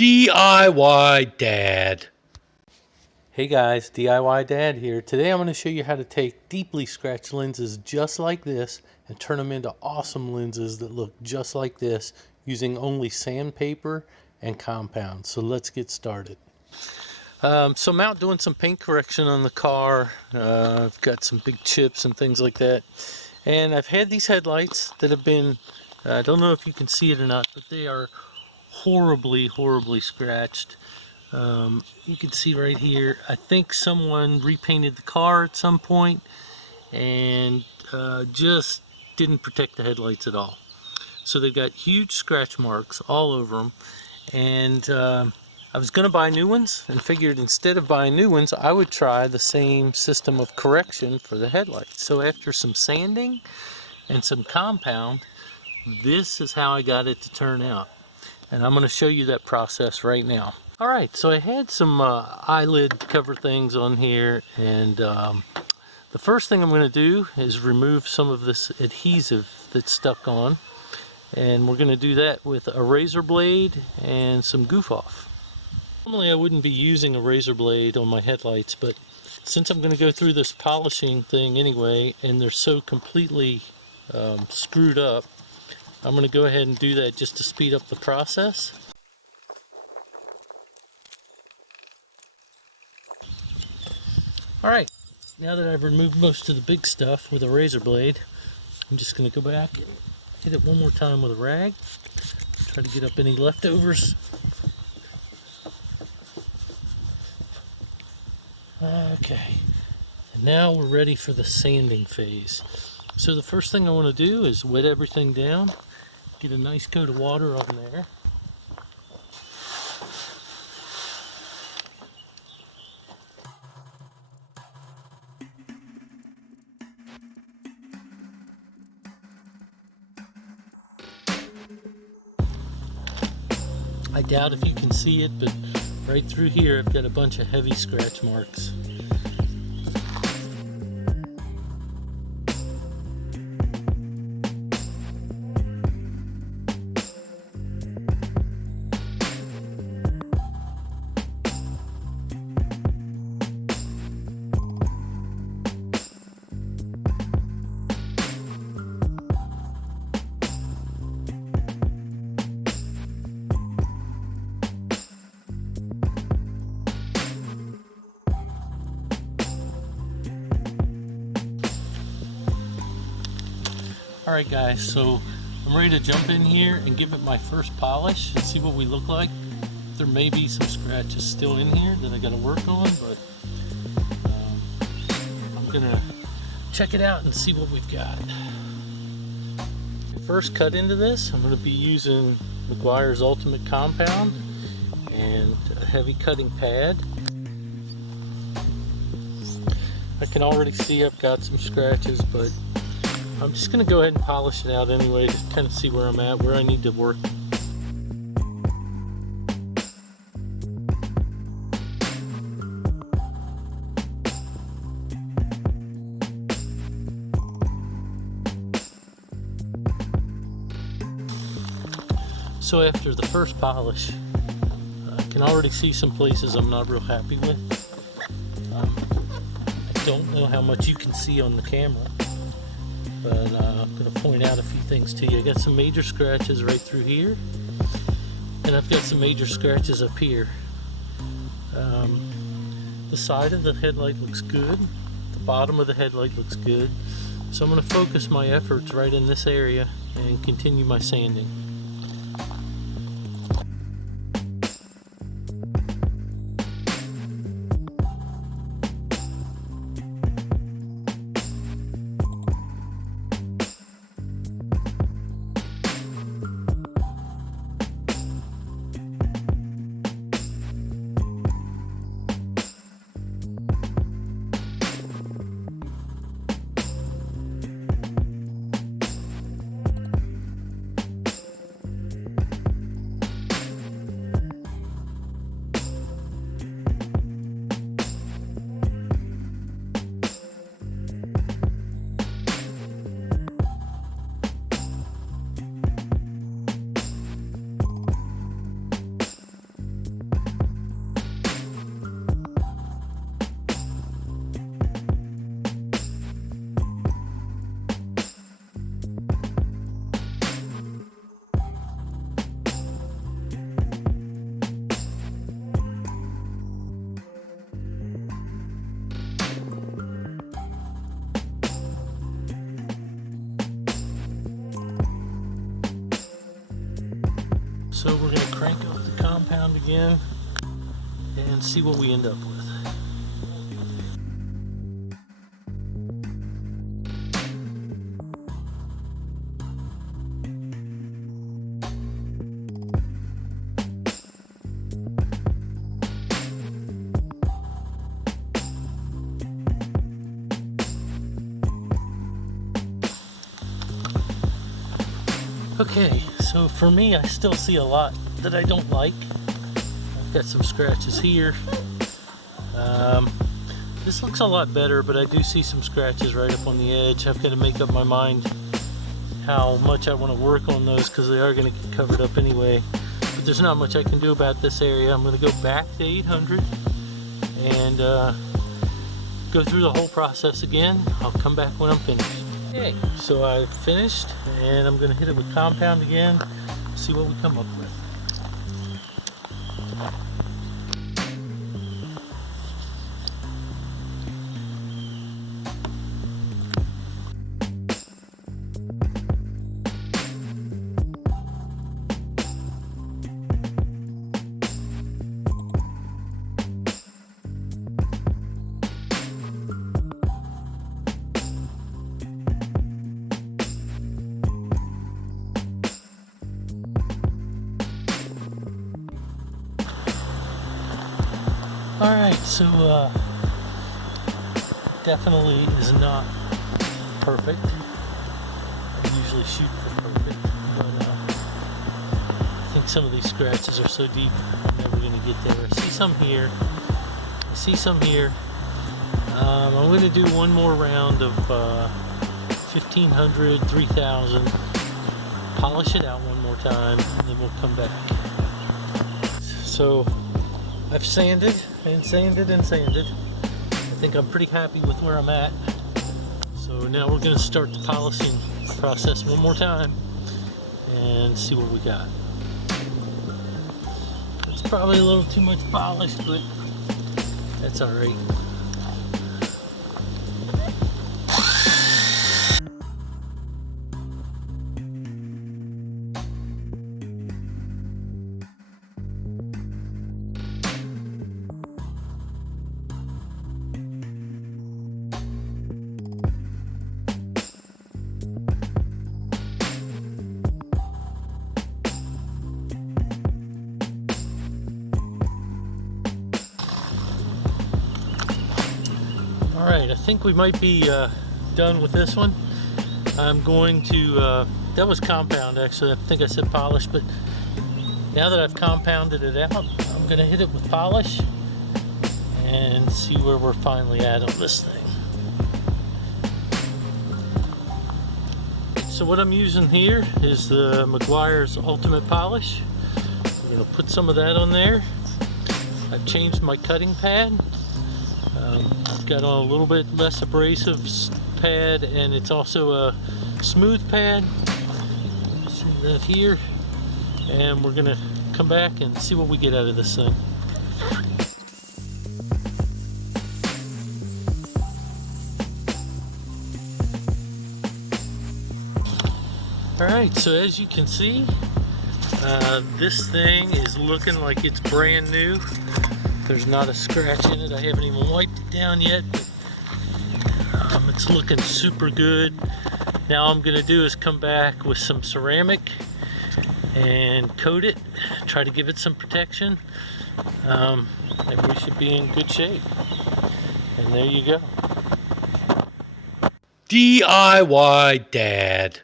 DIY Dad. Hey guys, DIY Dad here. Today I'm going to show you how to take deeply scratched lenses just like this and turn them into awesome lenses that look just like this using only sandpaper and compound. So let's get started. So I'm out doing some paint correction on the car. I've got some big chips and things like that. And I've had these headlights that have been, I don't know if you can see it or not, but they are horribly scratched. You can see right here, I think someone repainted the car at some point and just didn't protect the headlights at all. So they've got huge scratch marks all over them, and I was going to buy new ones and figured instead of buying new ones I would try the same system of correction for the headlights. So after some sanding and some compound, this is how I got it to turn out. And I'm going to show you that process right now. Alright, so I had some eyelid cover things on here, and the first thing I'm going to do is remove some of this adhesive that's stuck on, and we're going to do that with a razor blade and some goof off. Normally I wouldn't be using a razor blade on my headlights, but since I'm going to go through this polishing thing anyway and they're so completely screwed up, I'm going to go ahead and do that just to speed up the process. Alright, now that I've removed most of the big stuff with a razor blade, I'm just going to go back and hit it one more time with a rag. Try to get up any leftovers. Okay, and now we're ready for the sanding phase. So the first thing I want to do is wet everything down, get a nice coat of water on there. I doubt if you can see it, but right through here I've got a bunch of heavy scratch marks. Alright guys, so I'm ready to jump in here and give it my first polish and see what we look like. There may be some scratches still in here that I gotta work on, but I'm gonna check it out and see what we've got. First cut into this, I'm gonna be using McGuire's Ultimate Compound and a heavy cutting pad. I can already see I've got some scratches, but I'm just going to go ahead and polish it out anyway to kind of see where I'm at, where I need to work. So after the first polish, I can already see some places I'm not real happy with. I don't know how much you can see on the camera, but I'm going to point out a few things to you. I got some major scratches right through here, and I've got some major scratches up here. The side of the headlight looks good, the bottom of the headlight looks good, so I'm going to focus my efforts right in this area and continue my sanding. So we're going to crank up the compound again and see what we end up with. Okay, so for me, I still see a lot that I don't like. I've got some scratches here. This looks a lot better, but I do see some scratches right up on the edge. I've got to make up my mind how much I want to work on those because they are going to get covered up anyway. But there's not much I can do about this area. I'm going to go back to 800 and go through the whole process again. I'll come back when I'm finished. Okay, so I've finished and I'm going to hit it with compound again, see what we come up with. Alright, so definitely is not perfect. I usually shoot for perfect, but I think some of these scratches are so deep I'm never going to get there. I see some here. I see some here. I'm going to do one more round of 1500, 3000. Polish it out one more time, and then we'll come back. So I've sanded and sanded and sanded. I think I'm pretty happy with where I'm at. So now we're going to start the polishing process one more time and see what we got. It's probably a little too much polish, but that's alright. Alright, I think we might be done with this one. I'm going to, that was compound actually, I think I said polish, but now that I've compounded it out, I'm going to hit it with polish and see where we're finally at on this thing. So what I'm using here is the Meguiar's Ultimate Polish. I'm going to put some of that on there. I've changed my cutting pad. I've got on a little bit less abrasive pad, and it's also a smooth pad. See that here, and we're gonna come back and see what we get out of this thing. Alright, so as you can see, this thing is looking like it's brand new. There's not a scratch in it. I haven't even wiped it down yet, but it's looking super good. Now all I'm gonna do is come back with some ceramic and coat it, try to give it some protection, and we should be in good shape. And there you go. DIY Dad.